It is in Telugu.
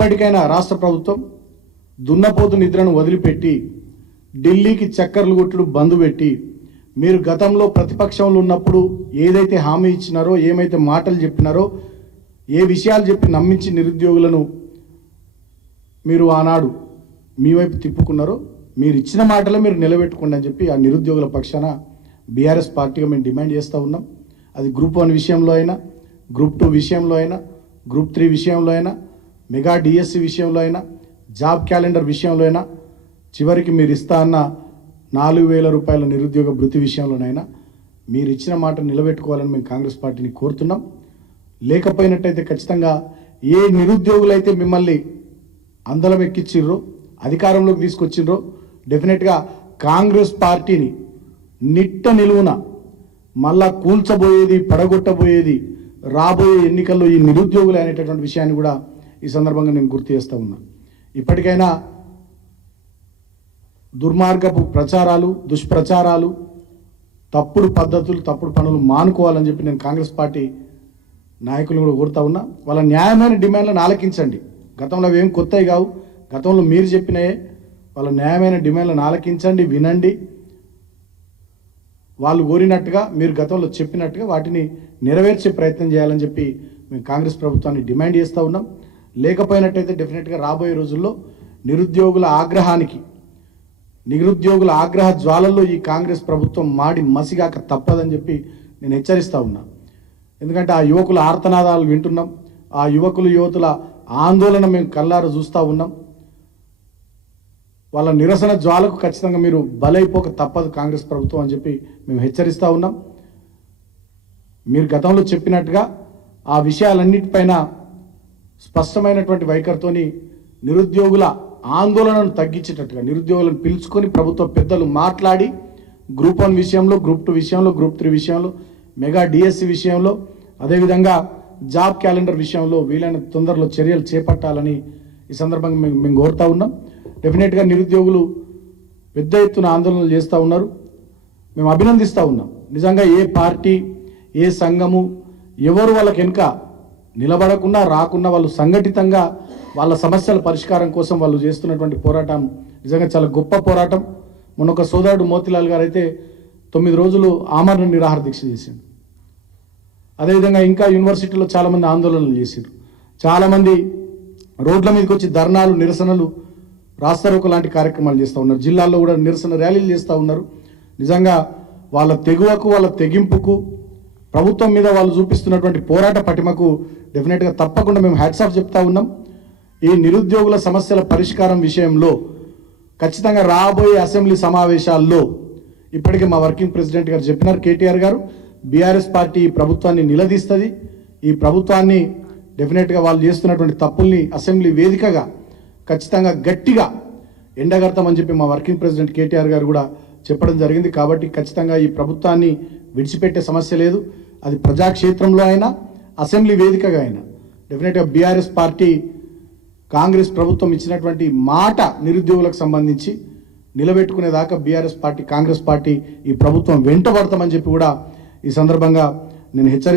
ఇప్పటికైనా రాష్ట్ర ప్రభుత్వం దున్నపోతు నిద్రను వదిలిపెట్టి ఢిల్లీకి చక్కర్లు కొట్టుడు బంద్ పెట్టి మీరు గతంలో ప్రతిపక్షంలో ఉన్నప్పుడు ఏదైతే హామీ ఇచ్చినారో ఏమైతే మాటలు చెప్పినారో ఏ విషయాలు చెప్పి నమ్మించి నిరుద్యోగులను మీరు ఆనాడు మీ వైపు తిప్పుకున్నారో మీరు ఇచ్చిన మాటలే మీరు నిలబెట్టుకోండి అని చెప్పి ఆ నిరుద్యోగుల పక్షాన బీఆర్ఎస్ పార్టీగా మేము డిమాండ్ చేస్తూ ఉన్నాం. అది గ్రూప్ 1 విషయంలో అయినా, గ్రూప్ 2 విషయంలో అయినా, గ్రూప్ 3 విషయంలో అయినా, మెగా డిఎస్సి విషయంలో అయినా, జాబ్ క్యాలెండర్ విషయంలో అయినా, చివరికి మీరు ఇస్తా అన్న 4,000 రూపాయల నిరుద్యోగ భృతి విషయంలోనైనా మీరు ఇచ్చిన మాట నిలబెట్టుకోవాలని మేము కాంగ్రెస్ పార్టీని కోరుతున్నాం. లేకపోయినట్టయితే ఖచ్చితంగా ఏ నిరుద్యోగులైతే మిమ్మల్ని అందలం ఎక్కించిర్రో అధికారంలోకి తీసుకొచ్చిండ్రో డెఫినెట్గా కాంగ్రెస్ పార్టీని నిట్ట నిలువున మళ్ళా కూల్చబోయేది, పడగొట్టబోయేది రాబోయే ఎన్నికల్లో ఈ నిరుద్యోగులు అనేటటువంటి విషయాన్ని కూడా ఈ సందర్భంగా నేను గుర్తు చేస్తూ ఉన్నా. ఇప్పటికైనా దుర్మార్గపు ప్రచారాలు, దుష్ప్రచారాలు, తప్పుడు పద్ధతులు, తప్పుడు పనులు మానుకోవాలని చెప్పి నేను కాంగ్రెస్ పార్టీ నాయకులను కూడా కోరుతా ఉన్నా. వాళ్ళ న్యాయమైన డిమాండ్లను ఆలకించండి. గతంలో అవి ఏం కొత్తవి కావు, గతంలో మీరు చెప్పినాయే. వాళ్ళ న్యాయమైన డిమాండ్లను ఆలకించండి, వినండి. వాళ్ళు కోరినట్టుగా మీరు గతంలో చెప్పినట్టుగా వాటిని నెరవేర్చే ప్రయత్నం చేయాలని చెప్పి మేము కాంగ్రెస్ ప్రభుత్వాన్ని డిమాండ్ చేస్తూ ఉన్నాం. లేకపోయినట్టయితే డెఫినెట్గా రాబోయే రోజుల్లో నిరుద్యోగుల ఆగ్రహ జ్వాలల్లో ఈ కాంగ్రెస్ ప్రభుత్వం మాడి మసిగాక తప్పదని చెప్పి నేను హెచ్చరిస్తూ ఉన్నా. ఎందుకంటే ఆ యువకుల ఆర్తనాదాలు వింటున్నాం, ఆ యువతుల ఆందోళన మేము కళ్ళారా చూస్తూ ఉన్నాం. వాళ్ళ నిరసన జ్వాలకు ఖచ్చితంగా మీరు బలైపోక తప్పదు కాంగ్రెస్ ప్రభుత్వం అని చెప్పి మేము హెచ్చరిస్తూ ఉన్నాం. మీరు గతంలో చెప్పినట్టుగా ఆ విషయాలన్నిటిపైన స్పష్టమైనటువంటి వైఖరితోని నిరుద్యోగుల ఆందోళనను తగ్గించేటట్టుగా నిరుద్యోగులను పిలుచుకొని ప్రభుత్వ పెద్దలు మాట్లాడి గ్రూప్ 1 విషయంలో, గ్రూప్ 2 విషయంలో, గ్రూప్ 3 విషయంలో, మెగా డిఎస్సి విషయంలో, అదేవిధంగా జాబ్ క్యాలెండర్ విషయంలో వీలైన తొందరలో చర్యలు చేపట్టాలని ఈ సందర్భంగా మేము కోరుతా ఉన్నాం. డెఫినెట్గా నిరుద్యోగులు పెద్ద ఎత్తున ఆందోళనలు చేస్తూ ఉన్నారు. మేము అభినందిస్తూ ఉన్నాం. నిజంగా ఏ పార్టీ, ఏ సంఘము ఎవరు వాళ్ళకి వెనుక నిలబడకుండా రాకుండా వాళ్ళు సంఘటితంగా వాళ్ళ సమస్యల పరిష్కారం కోసం వాళ్ళు చేస్తున్నటువంటి పోరాటం నిజంగా చాలా గొప్ప పోరాటం. మొన్న ఒక సోదరుడు మోతిలాల్ గారు అయితే 9 రోజులు ఆమరణ నిరాహార దీక్ష చేశారు. అదేవిధంగా ఇంకా యూనివర్సిటీలో చాలామంది ఆందోళనలు చేశారు. చాలామంది రోడ్ల మీదకి వచ్చి ధర్నాలు, నిరసనలు, రాస్తారోకో లాంటి కార్యక్రమాలు చేస్తూ ఉన్నారు. జిల్లాల్లో కూడా నిరసన ర్యాలీలు చేస్తూ ఉన్నారు. నిజంగా వాళ్ళ తెగువకు, వాళ్ళ తెగింపుకు, ప్రభుత్వం మీద వాళ్ళు చూపిస్తున్నటువంటి పోరాట పటిమకు డెఫినెట్గా తప్పకుండా మేము హ్యాట్స్ ఆఫ్ చెప్తా ఉన్నాం. ఈ నిరుద్యోగుల సమస్యల పరిష్కారం విషయంలో ఖచ్చితంగా రాబోయే అసెంబ్లీ సమావేశాల్లో ఇప్పటికే మా వర్కింగ్ ప్రెసిడెంట్ గారు చెప్పినారు, కేటీఆర్ గారు, బీఆర్ఎస్ పార్టీ ఈ ప్రభుత్వాన్ని నిలదీస్తుంది. ఈ ప్రభుత్వాన్ని డెఫినెట్గా వాళ్ళు చేస్తున్నటువంటి తప్పుల్ని అసెంబ్లీ వేదికగా ఖచ్చితంగా గట్టిగా ఎండగడతామని చెప్పి మా వర్కింగ్ ప్రెసిడెంట్ కేటీఆర్ గారు కూడా చెప్పడం జరిగింది. కాబట్టి ఖచ్చితంగా ఈ ప్రభుత్వాన్ని విడిచిపెట్టే సమస్య లేదు. అది ప్రజాక్షేత్రంలో అయినా, అసెంబ్లీ వేదికగా అయినా డెఫినెట్గా బీఆర్ఎస్ పార్టీ కాంగ్రెస్ ప్రభుత్వం ఇచ్చినటువంటి మాట నిరుద్యోగులకు సంబంధించి నిలబెట్టుకునేదాకా బీఆర్ఎస్ పార్టీ, కాంగ్రెస్ పార్టీ ఈ ప్రభుత్వం వెంటబడతామని చెప్పి కూడా ఈ సందర్భంగా నేను హెచ్చరిస్తాను.